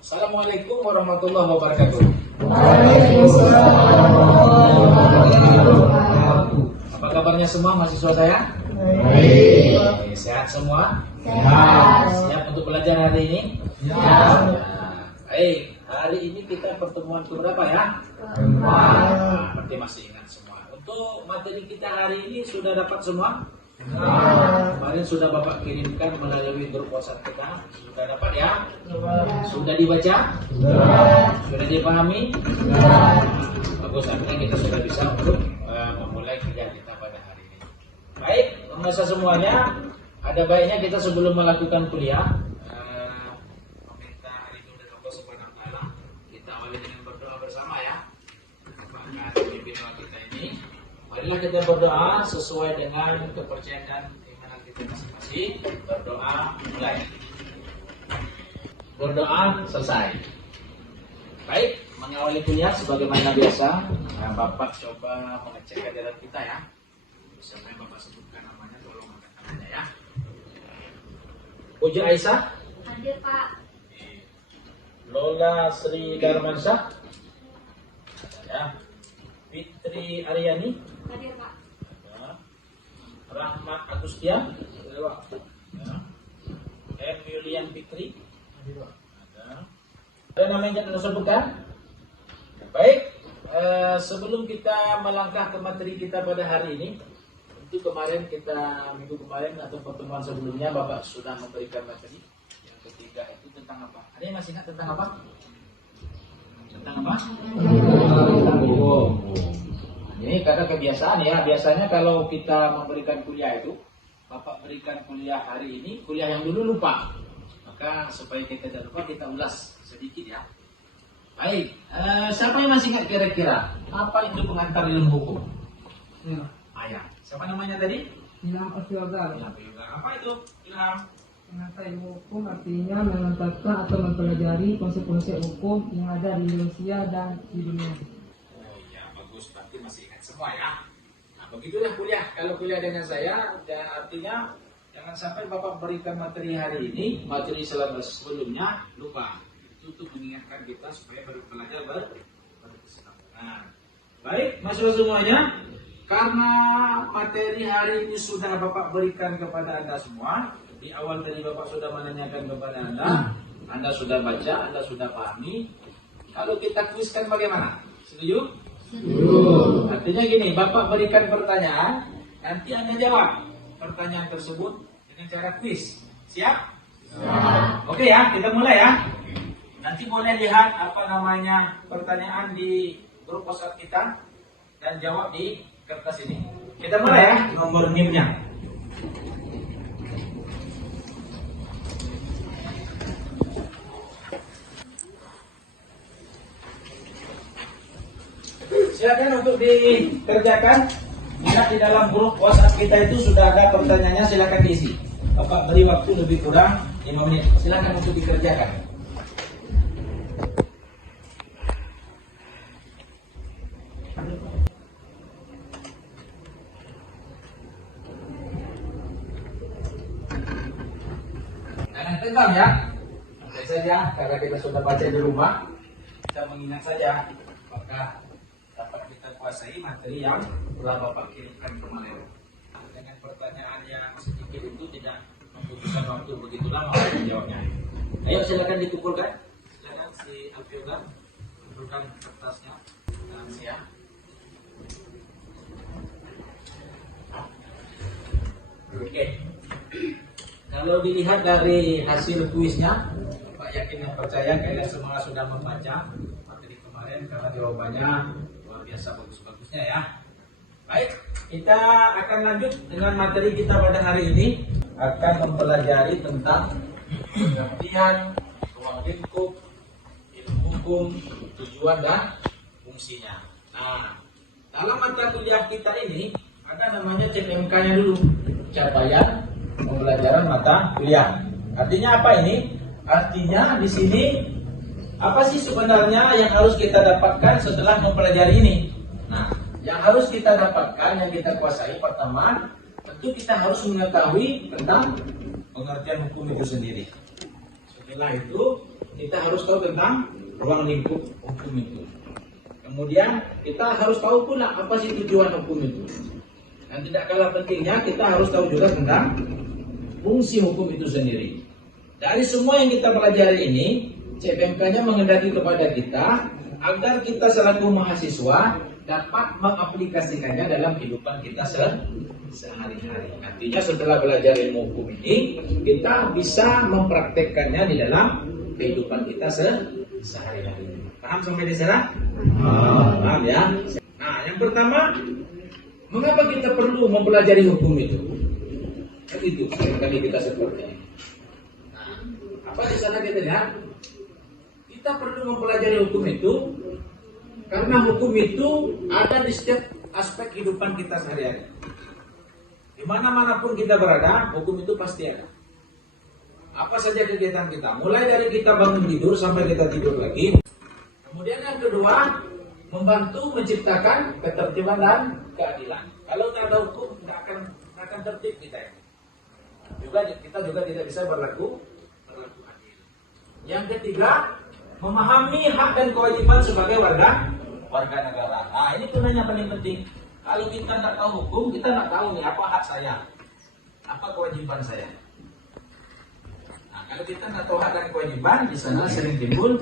Assalamualaikum warahmatullahi wabarakatuh. Waalaikumsalam warahmatullahi wabarakatuh. Apa kabarnya semua mahasiswa saya? Baik. Oke, sehat semua? Sehat. Siap untuk belajar hari ini? Siap. Baik, hari ini kita pertemuan keberapa ya? Keempat. Berarti masih ingat semua. Untuk materi kita hari ini sudah dapat semua? Kemarin sudah Bapak kirimkan melalui grup WhatsApp kita. Sudah dapat ya? Sudah dibaca? Sudah dipahami? Bagus, artinya kita sudah bisa untuk memulai kerja kita pada hari ini. Baik, pemirsa semuanya, ada baiknya kita sebelum melakukan kuliah meminta ridho dari Allah Subhanahu wa taala. Kita awali dengan berdoa bersama ya. Bapak akan memimpin doa kita ini. Marilah kita berdoa sesuai dengan kepercayaan dan keimanan kita masing-masing. Berdoa mulai. Berdoa selesai. Baik, mengawali kuliah sebagaimana biasa, Bapak coba mengecek kehadiran kita ya. Siapa yang Bapak sebutkan namanya, tolong angkat tangannya ya. Puja Aisyah. Hadir Pak. Lola Sri Darmansyah. Ya. Fitri Aryani. Hadir Pak. Ya. Rahmat Agustia. Ya. M. Yulian Fikri. Ada nama yang kita sebutkan? Baik, sebelum kita melangkah ke materi kita pada hari ini, tentu minggu kemarin atau pertemuan sebelumnya Bapak sudah memberikan materi. Yang ketiga itu tentang apa? Ada yang masih ingat tentang apa? Tentang apa? Ini karena kebiasaan ya, biasanya kalau kita memberikan kuliah itu, Bapak berikan kuliah hari ini, kuliah yang dulu lupa. Maka supaya kita tidak lupa, kita ulas sedikit ya. Baik, siapa yang masih ingat kira-kira apa itu pengantar ilmu hukum? Ya, Ayah, siapa namanya tadi? Ilham Asyogar. Apa itu? Ilham. Pengantar ilmu hukum artinya mengantarkan atau mempelajari konsep-konsep hukum yang ada di Indonesia dan di dunia. Oh ya, bagus. Berarti masih ingat semua ya. Nah, begitulah kuliah. Kalau kuliah dengan saya, dan artinya jangan sampai Bapak berikan materi hari ini, materi sebelumnya lupa. Itu untuk mengingatkan kita supaya belajar berkesinambungan. Baik, mahasiswa semuanya, karena materi hari ini sudah Bapak berikan kepada Anda semua. Di awal tadi Bapak sudah menanyakan kepada Anda sudah baca, Anda sudah pahami. Kalau kita kuiskan bagaimana? Setuju? Artinya gini, Bapak berikan pertanyaan, nanti Anda jawab pertanyaan tersebut dengan cara kuis. Siap? Oke ya, kita mulai ya. Nanti boleh lihat pertanyaan di grup WhatsApp kita dan jawab di kertas ini. Kita mulai ya, nomor NIM-nya. Silakan untuk dikerjakan. Lihat di dalam grup WhatsApp kita itu sudah ada pertanyaannya, silakan diisi. Bapak beri waktu lebih kurang 5 menit. Silakan untuk dikerjakan. Jangan tegang ya. Santai saja, karena kita sudah baca di rumah. Kita mengingat saja, apakah dapat kita kuasai materi yang telah Bapak kirimkan kemarin. Dengan pertanyaan yang sedikit itu tidak membutuhkan waktu begitu lama untuk menjawabnya. Ayo silakan dikumpulkan. Silakan si Alfioga kumpulkan kertasnya dan siap. Oke. Kalau dilihat dari hasil kuisnya, Bapak yakin dan percaya kalian semua sudah membaca materi kemarin karena jawabannya luar biasa bagus-bagusnya ya. Baik, kita akan lanjut dengan materi kita pada hari ini. Akan mempelajari tentang pengertian, ruang lingkup, ilmu hukum, tujuan dan fungsinya. Nah, dalam mata kuliah kita ini ada namanya CPMK-nya dulu, capaian pembelajaran mata kuliah. Artinya apa ini? Artinya di sini apa sih sebenarnya yang harus kita dapatkan setelah mempelajari ini? Nah, yang harus kita dapatkan, yang kita kuasai pertama, tentu kita harus mengetahui tentang pengertian hukum itu sendiri. Setelah itu kita harus tahu tentang ruang lingkup hukum itu. Kemudian kita harus tahu pula apa sih tujuan hukum itu. Dan tidak kalah pentingnya kita harus tahu juga tentang fungsi hukum itu sendiri. Dari semua yang kita pelajari ini, CPMK-nya menghendaki kepada kita agar kita selaku mahasiswa dapat mengaplikasikannya dalam kehidupan kita sehari-hari. Artinya setelah belajar ilmu hukum ini, kita bisa mempraktekkannya di dalam kehidupan kita sehari-hari. Paham sampai di sana? Paham ya? Nah, yang pertama, mengapa kita perlu mempelajari hukum itu? Itu kali kita seperti ini. Nah, apa di sana kita lihat? Kita perlu mempelajari hukum itu karena hukum itu ada di setiap aspek kehidupan kita sehari-hari. Di mana-manapun kita berada, hukum itu pasti ada. Apa saja kegiatan kita, mulai dari kita bangun tidur sampai kita tidur lagi. Kemudian yang kedua, membantu menciptakan ketertiban dan keadilan. Kalau tidak ada hukum, tidak akan tertib kita. Kita juga tidak bisa berlaku adil. Yang ketiga, memahami hak dan kewajiban sebagai warga negara. Nah, ini gunanya paling penting. Kalau kita tidak tahu hukum, kita tidak tahu nih apa hak saya, apa kewajiban saya. Nah, kalau kita tidak tahu hak dan kewajiban, di sana sering timbul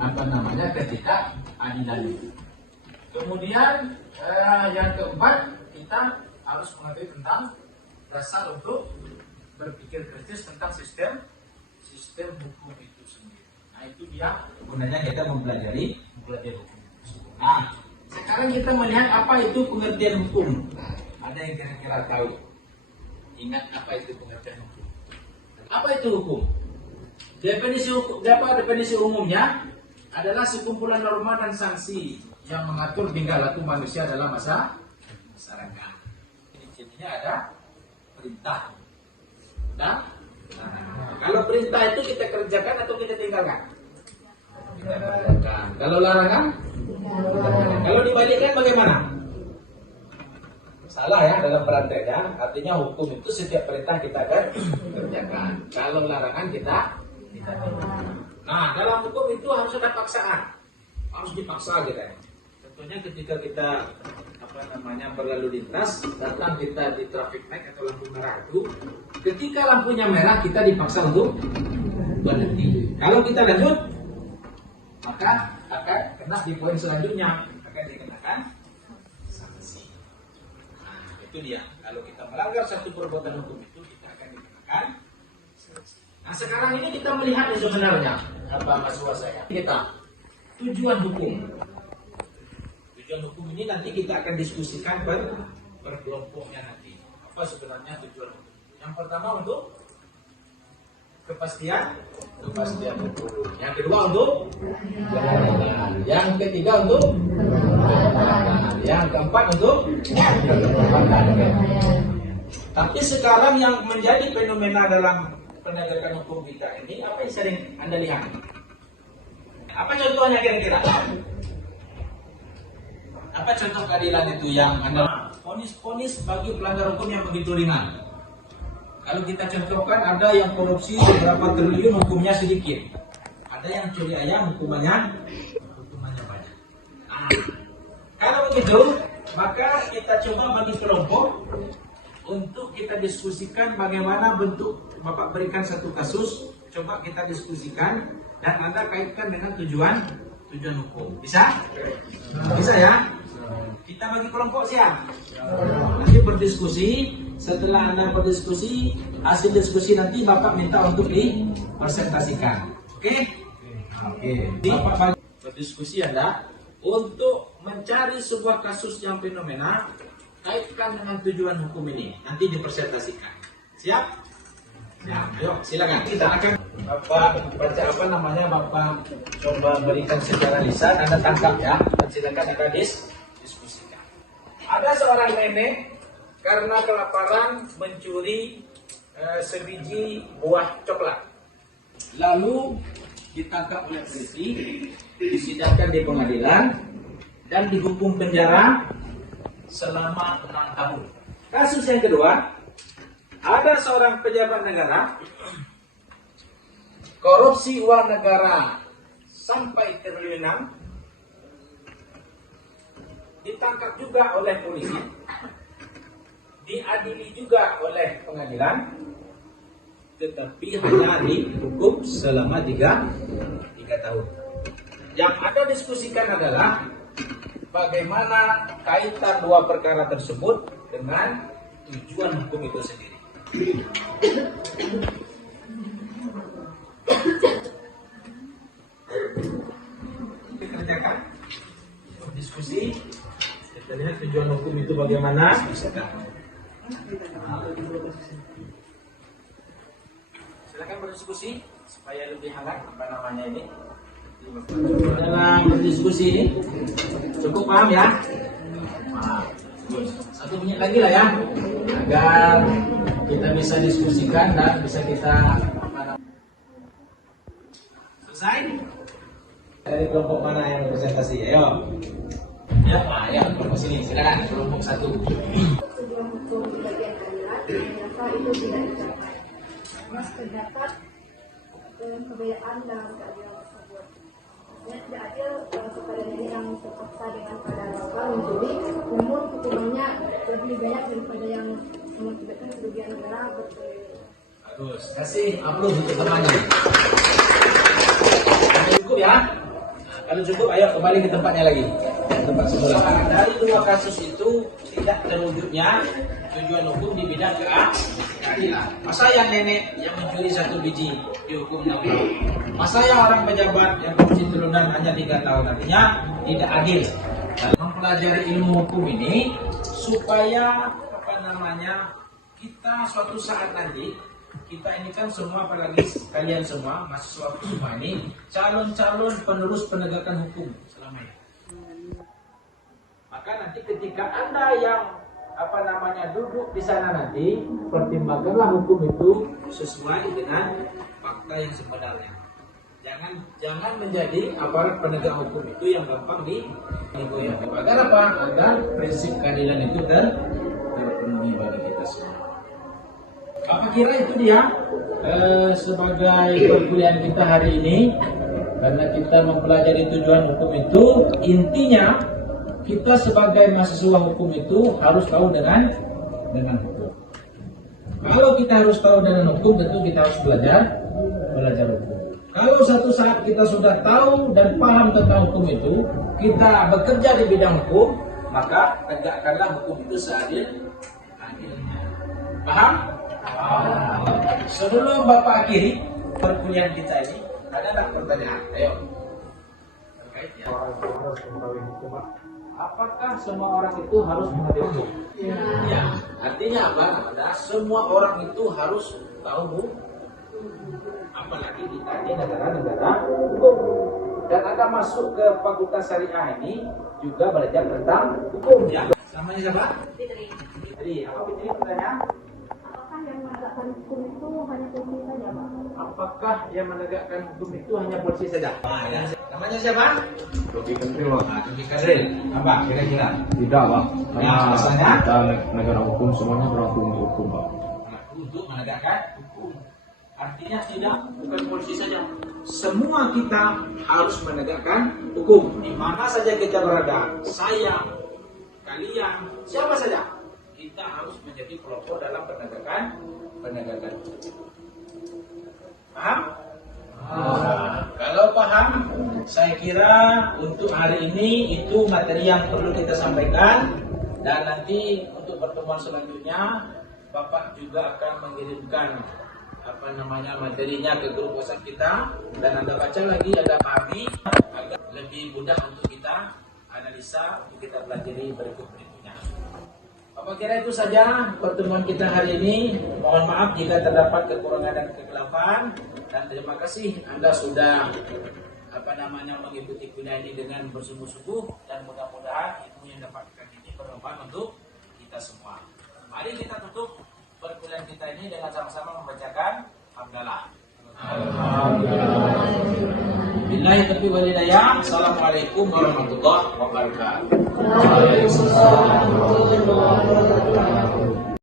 ketidakadilan. Kemudian yang keempat, kita harus mengerti tentang dasar untuk berpikir kritis tentang sistem hukum itu sendiri. Nah, itu dia gunanya kita mempelajari hukum. Nah, sekarang kita melihat apa itu pengertian hukum. Ada yang kira-kira tahu? Ingat apa itu pengertian hukum? Apa itu hukum? Definisi umumnya adalah sekumpulan norma dan sanksi yang mengatur tingkah laku manusia dalam masyarakat. Intinya ada perintah. Dan kalau perintah itu kita kerjakan atau kita tinggalkan? Kita kerjakan. Kalau larangan? Kalau dibalikkan bagaimana? Salah ya dalam perantaranya. Artinya hukum itu setiap perintah kita kerjakan. Kalau larangan kita tinggalkan. Nah, dalam hukum itu harus ada paksaan. Harus dipaksa kita. Tentunya ketika kita berlalu lintas, datang kita di traffic light atau lampu merah itu, ketika lampunya merah kita dipaksa untuk berhenti. Kalau kita lanjut, maka akan kena di poin selanjutnya, akan dikenakan sanksi. Nah, itu dia. Kalau kita melanggar satu perbuatan hukum itu, kita akan dikenakan sanksi. Nah, sekarang ini kita melihat sebenarnya apa mahasiswa saya. Tujuan hukum. Tujuan hukum ini nanti kita akan diskusikan per kelompoknya nanti. Apa sebenarnya tujuan hukum? Yang pertama untuk kepastian hukum. Yang kedua untuk keadilan. Yang ketiga untuk keadilan. Yang keempat untuk Tapi sekarang yang menjadi fenomena dalam penegakan hukum kita ini, apa yang sering Anda lihat? Apa contohnya kira-kira? Apa contoh keadilan itu yang Anda ponis bagi pelanggar hukum yang begitu ringan? Kalau kita contohkan, ada yang korupsi beberapa triliun hukumnya sedikit, ada yang curi ayam hukumannya banyak. Kalau begitu, maka kita coba bagi kelompok untuk kita diskusikan bagaimana bentuk. Bapak berikan satu kasus, coba kita diskusikan dan Anda kaitkan dengan tujuan hukum. Bisa? Bisa ya? Kita bagi kelompok siap. Nanti berdiskusi. Setelah Anda berdiskusi, hasil diskusi nanti Bapak minta untuk dipresentasikan. Oke? Bapak bagi berdiskusi Anda untuk mencari sebuah kasus yang fenomena, kaitkan dengan tujuan hukum ini. Nanti dipresentasikan. Siap? Ya, ayo silakan. Kita akan Bapak baca Bapak coba berikan secara lisan, Anda tangkap ya. Silakan Anda diskusikan. Ada seorang nenek karena kelaparan mencuri sebiji buah coklat. Lalu ditangkap oleh polisi, disidangkan di pengadilan dan dihukum penjara selama 6 tahun. Kasus yang kedua, ada seorang pejabat negara korupsi uang negara sampai triliunan, ditangkap juga oleh polisi, diadili juga oleh pengadilan, tetapi hanya dihukum selama 3 tahun. Yang Anda diskusikan adalah bagaimana kaitan dua perkara tersebut dengan tujuan hukum itu sendiri. Dikerjakan diskusi, kita lihat tujuan hukum itu bagaimana. Silakan berdiskusi supaya lebih hangat ini. Dalam berdiskusi ini cukup paham ya? Satu menit lagi lah ya, agar kita bisa diskusikan dan bisa kita selesai. Dari kelompok mana yang presentasi? Ayo. Ya Pak, ya kelompok sini. Silakan kelompok 1. Tujuan hukum di bagian akhirat ternyata itu tidak dicapai. Mas terdapat kebedaan dalam keadilan tersebut. Maksudnya tidak adil kepada diri yang terpaksa dengan keadaan lokal mencuri, namun hukumannya lebih banyak daripada yang mengakibatkan kerugian negara bertriliun. Bagus. Kasih aplaus untuk temannya. Cukup ya? Kalau cukup, ayo kembali ke tempatnya lagi. Tempat semula. Dari 2 kasus itu tidak terwujudnya tujuan hukum di bidang keadilan. Masa yang nenek yang mencuri 1 biji dihukum 6 tahun? Masa yang orang pejabat yang korupsi triliunan hanya 3 tahun? Artinya tidak adil. Dan mempelajari ilmu hukum ini supaya kita suatu saat nanti, kita ini kan semua, apalagi kalian semua mahasiswa semua ini calon-calon penerus penegakan hukum selama ini. Maka nanti ketika Anda yang duduk di sana nanti, pertimbangkanlah hukum itu sesuai dengan fakta yang sebenarnya. Jangan menjadi aparat penegak hukum itu yang gampang digoyah. Agar apa? Agar prinsip keadilan itu terpenuhi bagi kita semua. Apa kira itu dia sebagai perkuliahan kita hari ini, karena kita mempelajari tujuan hukum itu, intinya kita sebagai mahasiswa hukum itu harus tahu dengan hukum. Kalau kita harus tahu dengan hukum, tentu kita harus belajar hukum. Kalau suatu saat kita sudah tahu dan paham tentang hukum itu, kita bekerja di bidang hukum, maka tegakkanlah hukum itu seadil-adilnya. Paham? Sebelum Bapak akhiri perkuliahan kita ini, ada tak pertanyaan? Ayo. Terkait ya. Apakah semua orang itu harus mengerti hukum? Ya. Artinya apa? Semua orang itu harus tahu hukum. Apalagi kita ini negara-negara hukum. Dan Anda masuk ke Fakultas Syariah ini juga belajar tentang hukum ya. Namanya siapa? Fitri. Apa Fitri pertanyaan? Apakah yang menegakkan hukum itu hanya polisi saja, Pak? Apakah yang menegakkan hukum itu hanya polisi saja? Ya. Namanya siapa? Rocky Kendril, Pak. Rocky Kendril. Apa kira-kira? Tidak, Pak. Ya, alasannya? Kita negara hukum semuanya berlaku untuk hukum, Pak. Untuk menegakkan hukum. Artinya bukan polisi saja. Semua kita harus menegakkan hukum. Di mana saja kita berada, saya, kalian, siapa saja, kita harus menjadi pelopor dalam penegakan hukum. Paham? Kalau paham, saya kira untuk hari ini itu materi yang perlu kita sampaikan, dan nanti untuk pertemuan selanjutnya Bapak juga akan mengirimkan materinya ke grup WhatsApp kita, dan Anda baca lagi, Anda pahami agar lebih mudah untuk kita analisa, untuk kita pelajari berikutnya. Apa kira itu saja pertemuan kita hari ini. Mohon maaf jika terdapat kekurangan dan kekeliruan, dan terima kasih Anda sudah mengikuti kuliah ini dengan bersungguh-sungguh, dan mudah-mudahan ilmu yang dapatkan ini bermanfaat untuk kita semua. Mari kita tutup perkuliahan kita ini dengan sama-sama membacakan hamdalah. Billahi taufiq wal hidayah. Assalamualaikum warahmatullahi wabarakatuh. Waalaikumsalam warahmatullahi wabarakatuh.